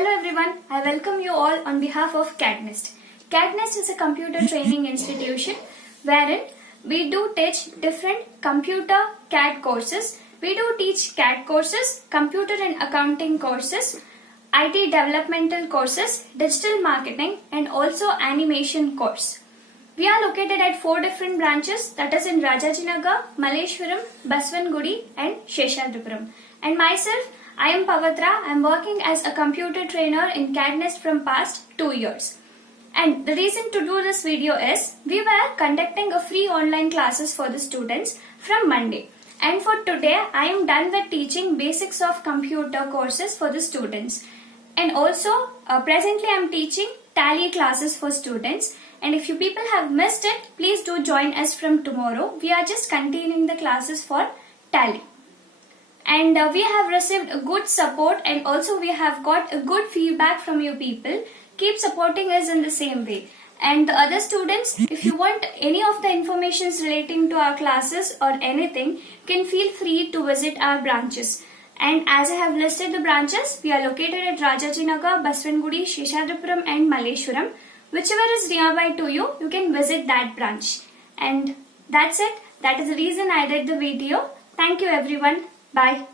Hello everyone, I welcome you all on behalf of CADD NEST. CADD NEST is a computer training institution wherein we do teach different computer CAD courses. We do teach CAD courses, computer and accounting courses, IT developmental courses, digital marketing and also animation course. We are located at 4 different branches, that is in RAJAJINAGAR, MALLESHWARAM, BASAVANAGUDI and SHESHADRIPURAM. And myself, I am Pavitra. I am working as a computer trainer in CADD NEST from past 2 years. And the reason to do this video is, we were conducting a free online classes for the students from Monday. And for today, I am done with teaching basics of computer courses for the students. And also, presently I am teaching Tally classes for students. And if you people have missed it, please do join us from tomorrow. We are just continuing the classes for Tally. And we have received a good support and also we have got a good feedback from you people. Keep supporting us in the same way. And the other students, if you want any of the information relating to our classes or anything, you can feel free to visit our branches. And as I have listed the branches, we are located at RAJAJINAGAR, BASAVANAGUDI, SHESHADRIPURAM and MALLESHWARAM. Whichever is nearby to you, you can visit that branch. And that's it. That is the reason I did the video. Thank you everyone. Bye.